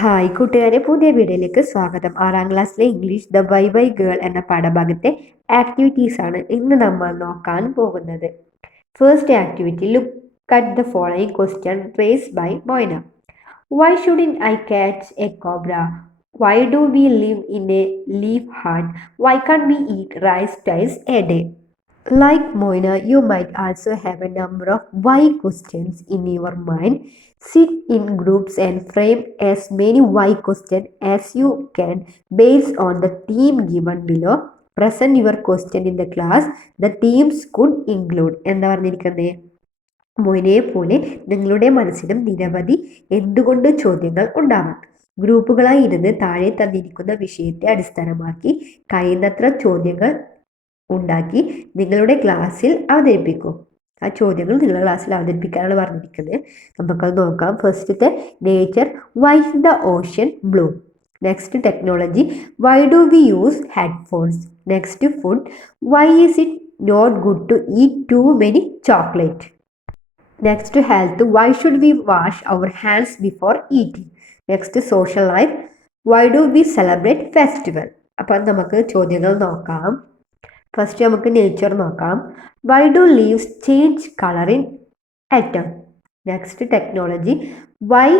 ഹായ് കൂട്ടുകാരെ, പുതിയ വീഡിയോയിലേക്ക് സ്വാഗതം. 6ാം ക്ലാസ്സിലെ English the bye bye girl എന്ന പാഠഭാഗത്തെ ആക്ടിവിറ്റീസ് ആണ് ഇന്ന് നമ്മൾ നോക്കാൻ പോകുന്നത്. First activity, look at the following question raised by Moyna. Why shouldn't I catch a cobra? Why do we live in a leaf hut? Why can't we eat rice twice a day? Like Moina, you might also have a number of why questions in your mind. Sit in groups and frame as many why questions as you can based on the theme given below. Present your question in the class. The themes could include എന്താ പറഞ്ഞിരിക്കുന്നത്? മോയിനയെ പോലെ നിങ്ങളുടെ മനസ്സിലും നിരവധി എന്തുകൊണ്ട് ചോദ്യങ്ങൾ ഉണ്ടാവാം. ഗ്രൂപ്പുകളായി ഇരുന്ന് താഴെ തന്നിരിക്കുന്ന വിഷയത്തെ അടിസ്ഥാനമാക്കി കഴിയുന്നത്ര ചോദ്യങ്ങൾ ഉണ്ടാക്കി നിങ്ങളുടെ ക്ലാസ്സിൽ അവതരിപ്പിക്കും. ആ ചോദ്യങ്ങൾ നിങ്ങളുടെ ക്ലാസ്സിൽ അവതരിപ്പിക്കാനാണ് പറഞ്ഞിരിക്കുന്നത്. നമുക്കത് നോക്കാം. ഫസ്റ്റത്തെ nature, why is the ocean blue? Next technology, why do we use headphones? Next food, why is it not good to eat too many chocolate? Next health, why should we wash our hands before eating? Next social life, why do we celebrate festival? അപ്പം നമുക്ക് ചോദ്യങ്ങൾ നോക്കാം. First നമുക്ക് nature നോക്കാം. Why do leaves change colour in autumn? Next technology, why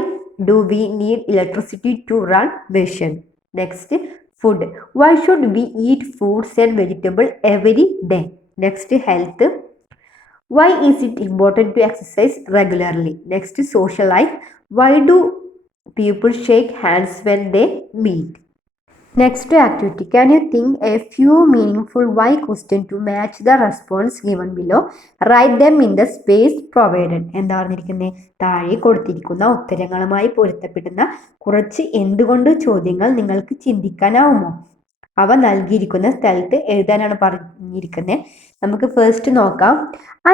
do we need electricity to run machine? Next food, why should we eat fruits and vegetable every day? Next health, why is it important to exercise regularly? Next social life, why do people shake hands when they meet? Next activity, can you think a few meaningful why question to match the response given below? Write them in the space provided. എന്താ പറഞ്ഞിരിക്കുന്നത്? താഴെ കൊടുത്തിരിക്കുന്ന ഉത്തരങ്ങളുമായി പൊരുത്തപ്പെടുന്ന കുറച്ച് എന്തുകൊണ്ട് ചോദ്യങ്ങൾ നിങ്ങൾക്ക് ചിന്തിക്കാനാവുമോ? അവ നൽകിയിരിക്കുന്ന സ്ഥലത്ത് എഴുതാനാണ് പറഞ്ഞിരിക്കുന്നത്. നമുക്ക് ഫസ്റ്റ് നോക്കാം.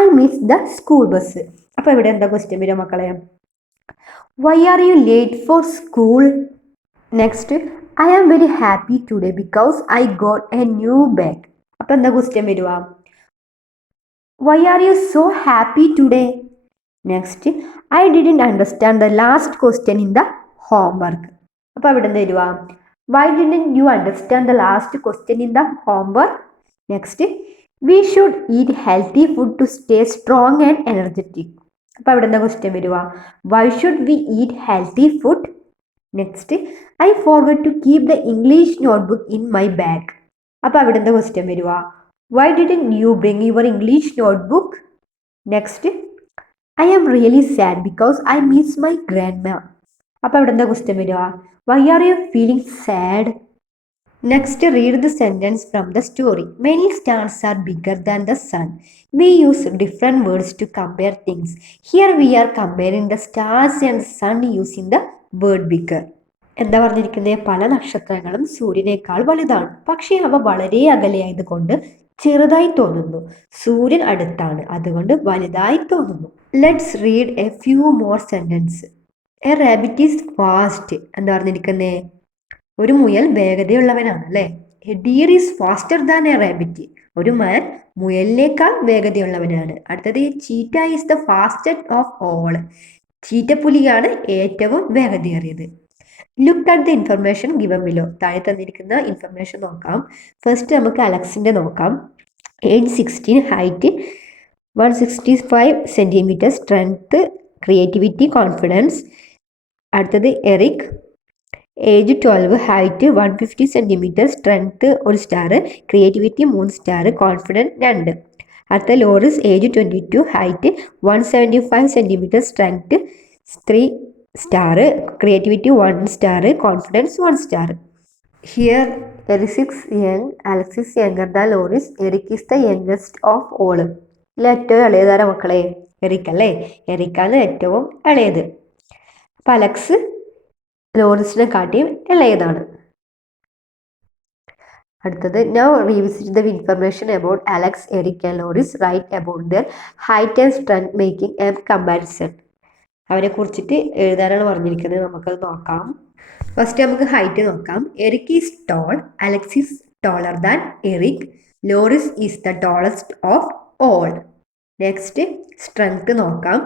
I miss the school bus. അപ്പോൾ ഇവിടെ എന്താ ക്വസ്റ്റ്യൻ വരിക മക്കളെ? Why are you late for school? Next, I am very happy today because I got a new bag. അപ്പോൾ എന്താ ക്വസ്റ്റ്യൻ വരുക? Why are you so happy today? Next, I didn't understand the last question in the homework. അപ്പോൾ അവിടെ എന്താ വരുക? Why didn't you understand the last question in the homework? Next, we should eat healthy food to stay strong and energetic. അപ്പോൾ അവിടെ എന്താ ക്വസ്റ്റ്യൻ വരുക? Why should we eat healthy food? Next, I forgot to keep the English notebook in my bag. അപ്പോൾ അവിടെ എന്താ question വരിക? Why didn't you bring your English notebook? Next, I am really sad because I miss my grandma. അപ്പോൾ അവിടെ എന്താ question വരിക? Why are you feeling sad? Next, read the sentence from the story. Many stars are bigger than the sun. We use different words to compare things. Here we are comparing the stars and the sun using the word bigger. എന്താ പറഞ്ഞിരിക്കുന്നത്? പല നക്ഷത്രങ്ങളും സൂര്യനേക്കാൾ വലുതാണ്, പക്ഷേ അവ വളരെ അകലെയായതുകൊണ്ട് ചെറുതായി തോന്നുന്നു. സൂര്യൻ അടുത്താണ്, അതുകൊണ്ട് വലുതായി തോന്നുന്നു. Let's read a few more sentence. A rabbit is fast. എന്താ പറഞ്ഞിരിക്കുന്നത്? ഒരു മുയൽ വേഗതയുള്ളവനാണ് അല്ലേ? A deer is faster than a rabbit. ഒരു മാൻ മുയലിനേക്കാൾ വേഗതയുള്ളവനാണ്. അടുത്തത്, cheetah is the fastest of all. ചീറ്റപ്പുലിയാണ് ഏറ്റവും വേഗതയേറിയത്. Look at the information given below. താഴെ തന്നിരിക്കുന്ന ഇൻഫർമേഷൻ നോക്കാം. ഫസ്റ്റ് നമുക്ക് അലക്സിൻ്റെ നോക്കാം. Age 16, height 165 centimetre, strength, creativity, confidence. അടുത്തത് Eric, age 12, height 150 centimetre, strength 1 star, creativity 3 star, confidence 2. അടുത്ത Loris, age 22, height 175 centimetre, strength 3 star, creativity 1 star, confidence 1 star. Here Eric is young, Alex is younger than Loris. Eric is the youngest of all. ഇതിൽ ഏറ്റവും ഇളയതാര മക്കളെ? എറിക് അല്ലേ? എറിക്കാണ് ഏറ്റവും ഇളയത്. അപ്പം അലക്സ് ലോറിസിനെ കാട്ടിയും ഇളയതാണ്. അടുത്തത്, now revisit the information about Alex, Eric and Loris. Right about their height and strength making a comparison. അവരെ കുറിച്ചിട്ട് എഴുതാനാണ് പറഞ്ഞിരിക്കുന്നത്. നമുക്കത് നോക്കാം. ഫസ്റ്റ് നമുക്ക് ഹൈറ്റ് നോക്കാം. Eric is tall, Alex is taller than Eric, Loris is the tallest of all. Next strength നോക്കാം.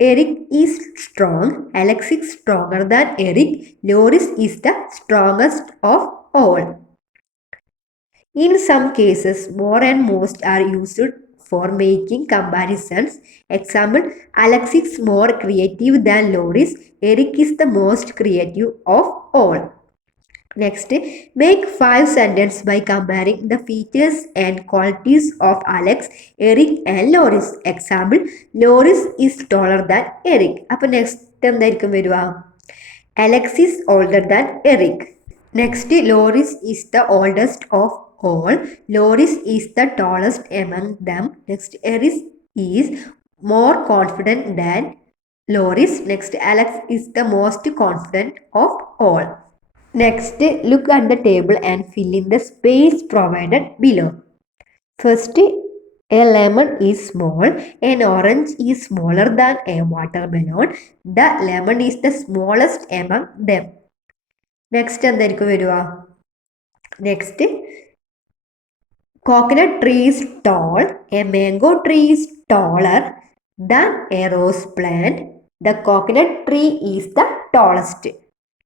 Eric is strong. Alex is stronger than Eric. Loris is the strongest of all. In some cases, more and most are used for making comparisons. Example, Alex is more creative than Loris. Eric is the most creative of all. Next, make 5 sentences by comparing the features and qualities of Alex, Eric and Loris. Example, Loris is taller than Eric. അപ്പോൾ നെക്സ്റ്റ് എന്തായിരിക്കും വരിക? Alex is older than Eric. Next, Loris is the oldest of all. Loris is the tallest among them. Next, Eric is more confident than Loris. Next, Alex is the most confident of all. Next, look at the table and fill in the space provided below. First, a lemon is small, an orange is smaller than a watermelon. The lemon is the smallest among them. Next, എന്തായിരിക്കും വരിക? Next, coconut tree is tall, a mango tree is taller than a rose plant. The coconut tree is the tallest.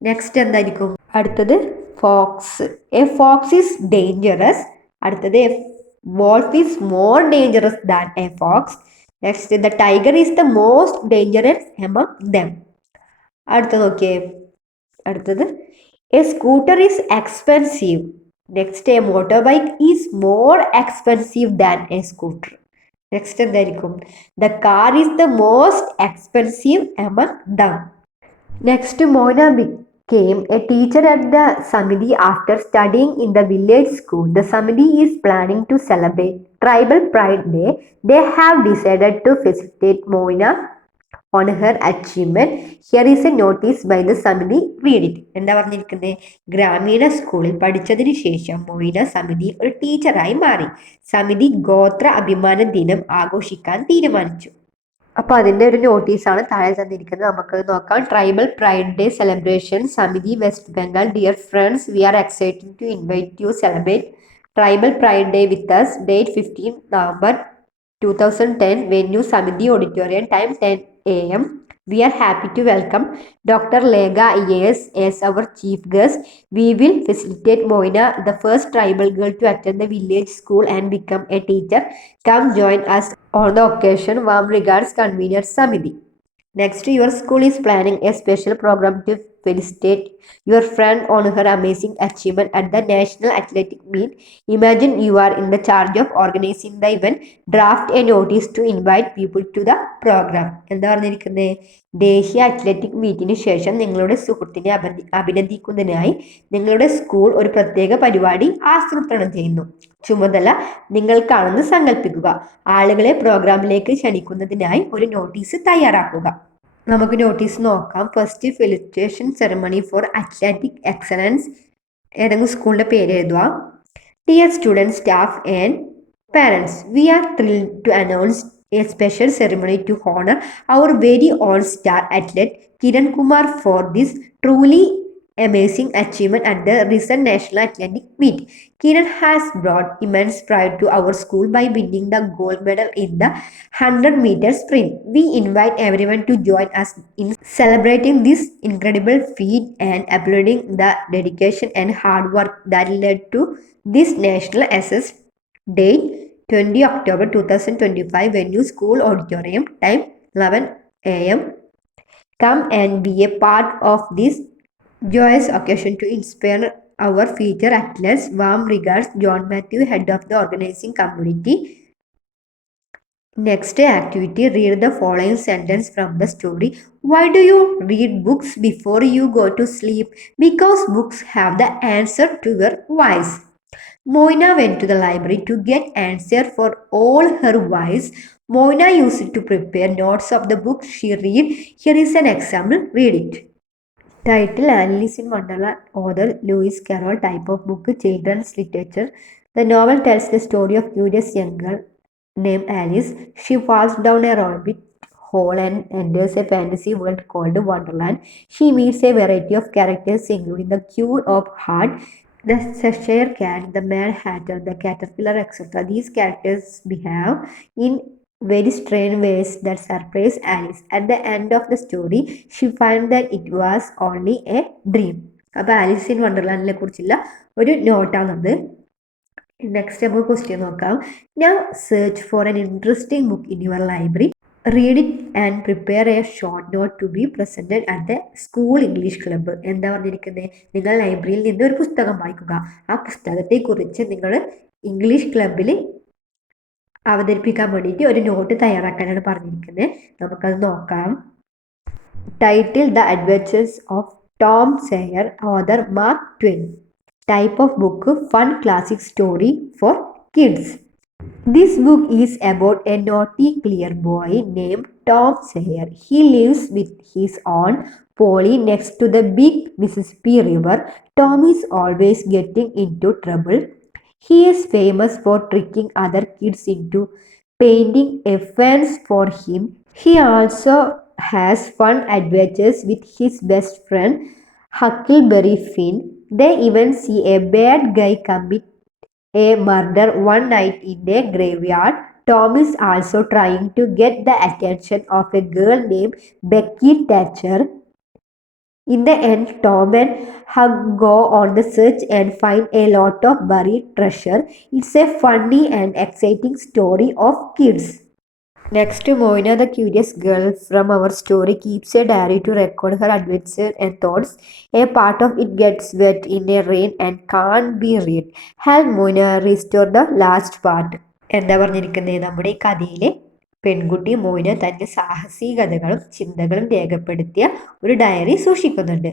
Next എന്തായിരിക്കും? അടുത്തത് fox. A fox is dangerous. അടുത്തത് a wolf is more dangerous than a fox. Next, the tiger is the most dangerous among them. അടുത്തത് നോക്കിയേ. അടുത്തത് a scooter is expensive. Next, a motorbike is more expensive than a scooter. Next എന്തായിരിക്കും? The car is the most expensive among them. Next, Mona became a teacher at the Samidi after studying in the village school. The Samidi is planning to celebrate Tribal Pride Day. They have decided to felicitate Moina on her achievement. Here is a notice by the Samidi. Read it. എന്താ പറഞ്ഞിരിക്കുന്നത്? ഗ്രാമീണ സ്കൂളിൽ പഠിച്ചതിന് ശേഷം മൊയ്ന സമിതി ഒരു ടീച്ചറായി മാറി. സമിതി ഗോത്ര അഭിമാന ദിനം ആഘോഷിക്കാൻ തീരുമാനിച്ചു. അപ്പോൾ അതിൻ്റെ ഒരു നോട്ടീസാണ് താഴെ തന്നിരിക്കുന്നത്. നമുക്ക് നോക്കാം. ട്രൈബൽ പ്രൈഡ് ഡേ സെലിബ്രേഷൻ, സമിതി, West Bengal. Dear friends, we are excited to invite you celebrate tribal pride day with us. Date 15 November 2010. Venue Samidi Auditorium. Time 10 a.m. We are happy to welcome Dr. Lega IAS as our chief guest. We will facilitate Moina, the first tribal girl to attend the village school and become a teacher. Come join us on the occasion. Warm regards, convener Samidi. Next, your school is planning a special program to felicitate your friend on her amazing achievement at the National Athletic Meet. Imagine you are in the charge of organizing the event. Draft a notice to invite people to the program. എന്താ പറഞ്ഞിരിക്കുന്നത്? ദേശീയ അത്ലറ്റിക് മീറ്റിന് ശേഷം നിങ്ങളുടെ സുഹൃത്തിനെ അഭിനന്ദിക്കുന്നതിനായി നിങ്ങളുടെ സ്കൂൾ ഒരു പ്രത്യേക പരിപാടി ആസൂത്രണം ചെയ്യുന്നു. ചുമതല നിങ്ങൾക്കാണെന്ന് സങ്കല്പിക്കുക. ആളുകളെ പ്രോഗ്രാമിലേക്ക് ക്ഷണിക്കുന്നതിനായി ഒരു നോട്ടീസ് തയ്യാറാക്കുക. നമുക്ക് നോട്ടീസ് നോക്കാം. First, felicitation ceremony for athletic excellence. ഏതെങ്കിലും സ്കൂളിൻ്റെ പേര് എഴുതുക. Dear student, staff and parents, we are thrilled to announce a special ceremony to honor our very own star athlete Kiran Kumar for this truly amazing achievement at the recent National Athletic Meet. Kiran has brought immense pride to our school by winning the gold medal in the 100-meter sprint. We invite everyone to join us in celebrating this incredible feat and applauding the dedication and hard work that led to this national success. Date 20 October 2025. Venue School Auditorium. Time 11 a.m. Come and be a part of this joyous occasion to inspire our future athletes. Warm regards, John Matthew, head of the organizing community. Next activity, read the following sentence from the story. Why do you read books before you go to sleep? Because books have the answer to your whys. Moina went to the library to get answer for all her whys. Moina used it to prepare notes of the book she read. Here is an example. Read it. Title: Alice in Wonderland. Author: Lewis Carroll. Type of book: children's literature. The novel tells the story of curious young girl named Alice. She falls down a rabbit hole and enters a fantasy world called Wonderland. She meets a variety of characters including the Queen of Hearts, the Cheshire Cat, the Mad Hatter, the Caterpillar, etc. These characters behave in very strange ways that surprise Alice. At the end of the story, she finds that it was only a dream. അപ്പോൾ Alice in വണ്ടർലാൻഡിനെ കുറിച്ചുള്ള ഒരു നോട്ടാണത്. Next നമുക്ക് question നോക്കാം. Now search for an interesting book in your library. Read it and prepare a short note to be presented at the school English club. എന്താ പറഞ്ഞിരിക്കുന്നത്? നിങ്ങൾ ലൈബ്രറിയിൽ നിന്ന് ഒരു പുസ്തകം വായിക്കുക. ആ പുസ്തകത്തെക്കുറിച്ച് നിങ്ങൾ ഇംഗ്ലീഷ് ക്ലബ്ബിൽ അവതരിപ്പിക്കാൻ വേണ്ടിയിട്ട് ഒരു നോട്ട് തയ്യാറാക്കാനാണ് പറഞ്ഞിരിക്കുന്നത്. നമുക്കത് നോക്കാം. Title the adventures of Tom Sawyer, author Mark Twain. Type of book fun classic story for kids. This book is about a naughty clear boy named Tom Sawyer. He lives with his aunt Polly next to the big Mississippi River. Tom is always getting into trouble. He is famous for tricking other kids into painting a fence for him. He also has fun adventures with his best friend Huckleberry Finn. They even see a bad guy commit a murder one night in a graveyard. Tom is also trying to get the attention of a girl named Becky Thatcher. In the end, Tom and Hug go on the search and find a lot of buried treasure. It's a funny and exciting story of kids. Next, Moina, the curious girl from our story, keeps a diary to record her adventures and thoughts. A part of it gets wet in a rain and can't be read. Help Moina restore the last part. എന്താ പറഞ്ഞിരിക്കുന്നത്? നമ്മുടെ ഈ കഥയിലെ പെൺകുട്ടി മോയിന തൻ്റെ സാഹസികതകളും ചിന്തകളും രേഖപ്പെടുത്തിയ ഒരു ഡയറി സൂക്ഷിക്കുന്നുണ്ട്.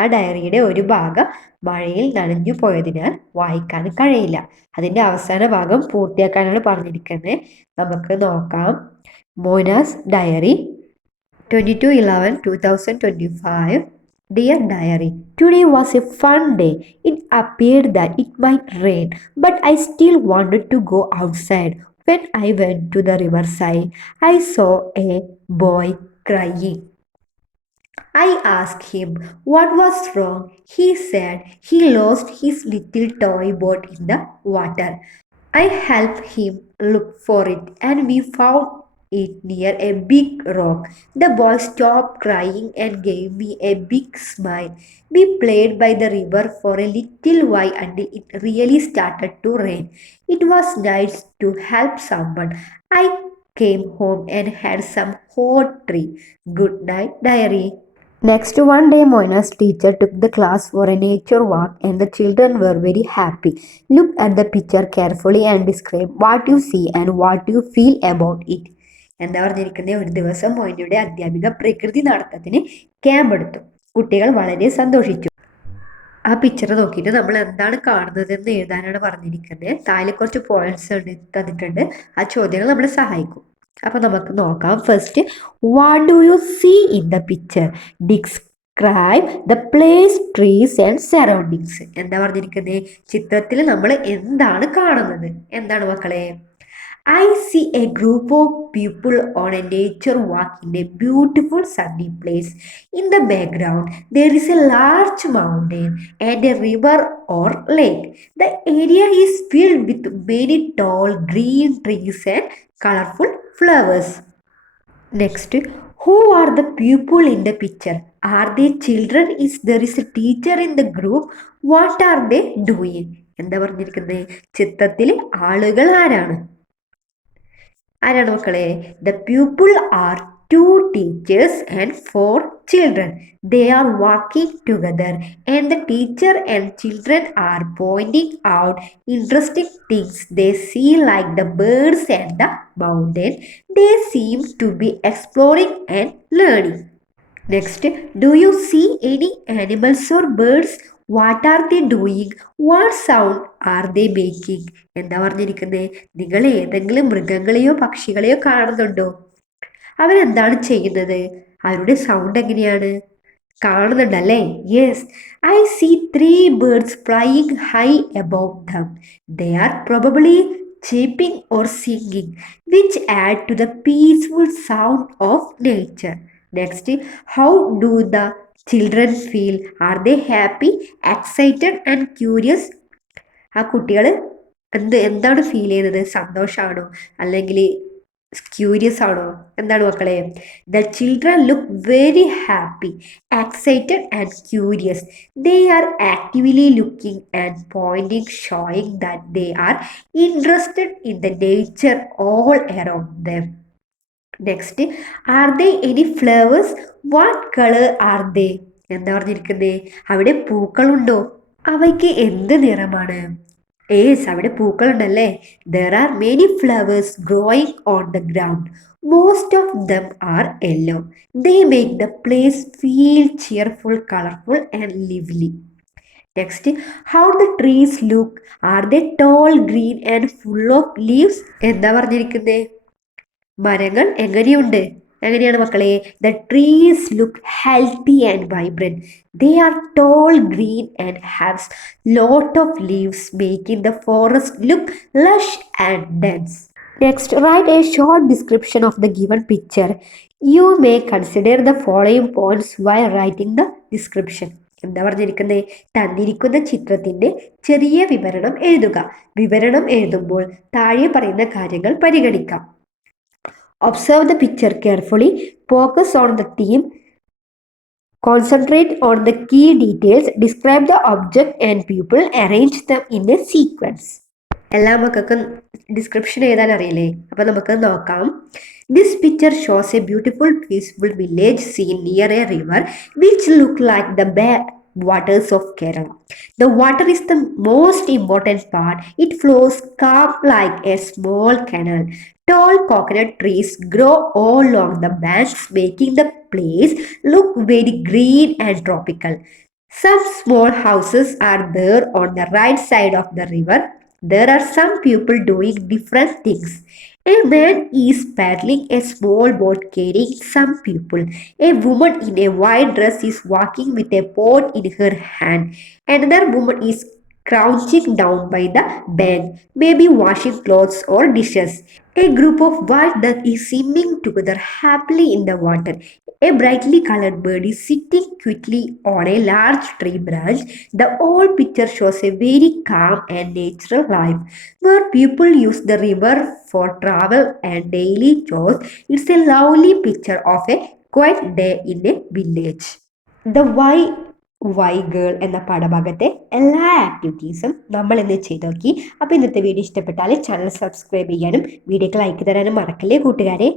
ആ ഡയറിയുടെ ഒരു ഭാഗം മഴയിൽ നനഞ്ഞു പോയതിനാൽ വായിക്കാൻ കഴിയില്ല. അതിൻ്റെ അവസാന ഭാഗം പൂർത്തിയാക്കാനാണ് പറഞ്ഞിരിക്കുന്നത്. നമുക്ക് നോക്കാം. Moina's diary, 22/11/2025. Dear diary, today was a fun day. It appeared that it might rain, but I still wanted to go outside. When I went to the riverside, I saw a boy crying. I asked him what was wrong. He said he lost his little toy boat in the water. I helped him look for it and we found it near a big rock. The boy stopped crying and gave me a big smile. We played by the river for a little while until it really started to rain. It was nice to help someone. I came home and had some hot tea. Good night, diary. Next one day, Moina's teacher took the class for a nature walk and the children were very happy. Look at the picture carefully and describe what you see and what you feel about it. എന്താ പറഞ്ഞിരിക്കുന്നത്? ഒരു ദിവസം മോയിനയുടെ അധ്യാപിക പ്രകൃതി നടത്തത്തിന് ക്യാമ്പ് എടുത്തു. കുട്ടികൾ വളരെ സന്തോഷിച്ചു. ആ പിക്ചർ നോക്കിയിട്ട് നമ്മൾ എന്താണ് കാണുന്നതെന്ന് എഴുതാനാണ് പറഞ്ഞിരിക്കുന്നത്. താഴെ കുറച്ച് പോയിന്റ്സ് തന്നിട്ടുണ്ട്. ആ ചോദ്യങ്ങൾ നമ്മളെ സഹായിക്കും. അപ്പോൾ നമുക്ക് നോക്കാം. First, what do you see in the picture? Describe the place, trees and surroundings. എന്താ പറഞ്ഞിരിക്കുന്നത്? ചിത്രത്തിൽ നമ്മൾ എന്താണ് കാണുന്നത്? എന്താണ് മക്കളെ? I see a group of people on a nature walk in a beautiful sunny place. In the background, there is a large mountain and a river or lake. The area is filled with many tall green trees and colorful flowers. Next, who are the people in the picture? Are they children? Is there is a teacher in the group? What are they doing? എന്താ പറഞ്ഞിരിക്കുന്നത്? ചിത്രത്തിൽ ആളുകൾ ആരാണ്? ആരാണ് മക്കളെ? The people are 2 teachers and 4 children. They are walking together and the teacher and children are pointing out interesting things they see, like the birds and the mountain. They seem to be exploring and learning. Next, do you see any animals or birds? What are they doing? What sound are they making? എന്താ പറഞ്ഞിരിക്കുന്നത്? നിങ്ങൾ ഏതെങ്കിലും മൃഗങ്ങളെയോ പക്ഷികളെയോ കാണുന്നുണ്ടോ? അവരെന്താണ് ചെയ്യുന്നത്? അവരുടെ സൗണ്ട് എങ്ങനെയാണ്? കാണുന്നുണ്ടല്ലേ? Yes, I see 3 birds flying high above them. They are probably chirping or singing, which add to the peaceful sound of nature. Next, how do the children feel? Are they happy, excited and curious? ആ കുട്ടികൾ എന്താണ് ഫീൽ ചെയ്യുന്നത്? സന്തോഷമാണോ അല്ലെങ്കിൽ ക്യൂരിയസ് ആണോ? എന്താണ് മക്കളെ? The children look very happy, excited and curious. They are actively looking and pointing, showing that they are interested in the nature all around them. Next, are there any flowers? What color are they? എന്താ പറഞ്ഞിരിക്കുന്നത്? അവിടെ പൂക്കളുണ്ടോ? അവയ്ക്ക് എന്ത് നിറമാണ്? അവിടെ പൂക്കളുണ്ടല്ലേ. There are many flowers growing on the ground. Most of them are yellow. They make the place feel cheerful, colorful and lively. Next, how the trees look? Are they tall, green and full of leaves? എന്താ പറഞ്ഞിരിക്കുന്നത്? മരങ്ങൾ എങ്ങനെയുണ്ട്? എങ്ങനെയാണ് മക്കളെ? The trees look healthy and vibrant. They are tall, green and have lot of leaves, making the forest look lush and dense. Next, write a short description of the given picture. You may consider the following points while writing the description. എന്താ പറഞ്ഞിരിക്കുന്നത്? തന്നിരിക്കുന്ന ചിത്രത്തിന്റെ ചെറിയ വിവരണം എഴുതുക. വിവരണം എഴുതുമ്പോൾ താഴെ പറയുന്ന കാര്യങ്ങൾ പരിഗണിക്കാം. Observe the picture carefully, focus on the theme, concentrate on the key details, describe the object and people, arrange them in a sequence. എല്ലാ മക്കൾക്കും ഡിസ്ക്രിപ്ഷൻ എഴുതാൻ അറിയില്ലേ? അപ്പൊ നമുക്ക് നോക്കാം. This picture shows a beautiful, peaceful village seen near a river which look like the waters of Kerala. The water is the most important part. It flows calm like a small canal. Tall coconut trees grow all along the banks, making the place look very green and tropical. Some small houses are there on the right side of the river. There are some people doing different things. A man is paddling a small boat carrying some people. A woman in a white dress is walking with a pot in her hand. Another woman is crouching down by the bank, maybe washing clothes or dishes. A group of white ducks is swimming together happily in the water. A brightly colored bird is sitting quietly on a large tree branch. The whole picture shows a very calm and natural life where people use the river for travel and daily chores. It's a lovely picture of a quiet day in a village. The why girl എന്ന പാഠഭാഗത്തെ എല്ലാ ആക്ടിവിറ്റീസും നമ്മൾ ഇന്ന് ചെയ്ത് നോക്കി. അപ്പോൾ ഇന്നത്തെ വീഡിയോ ഇഷ്ടപ്പെട്ടാൽ ചാനൽ സബ്സ്ക്രൈബ് ചെയ്യാനും വീഡിയോക്ക് ലൈക്ക് തരാനും മറക്കല്ലേ കൂട്ടുകാരെ.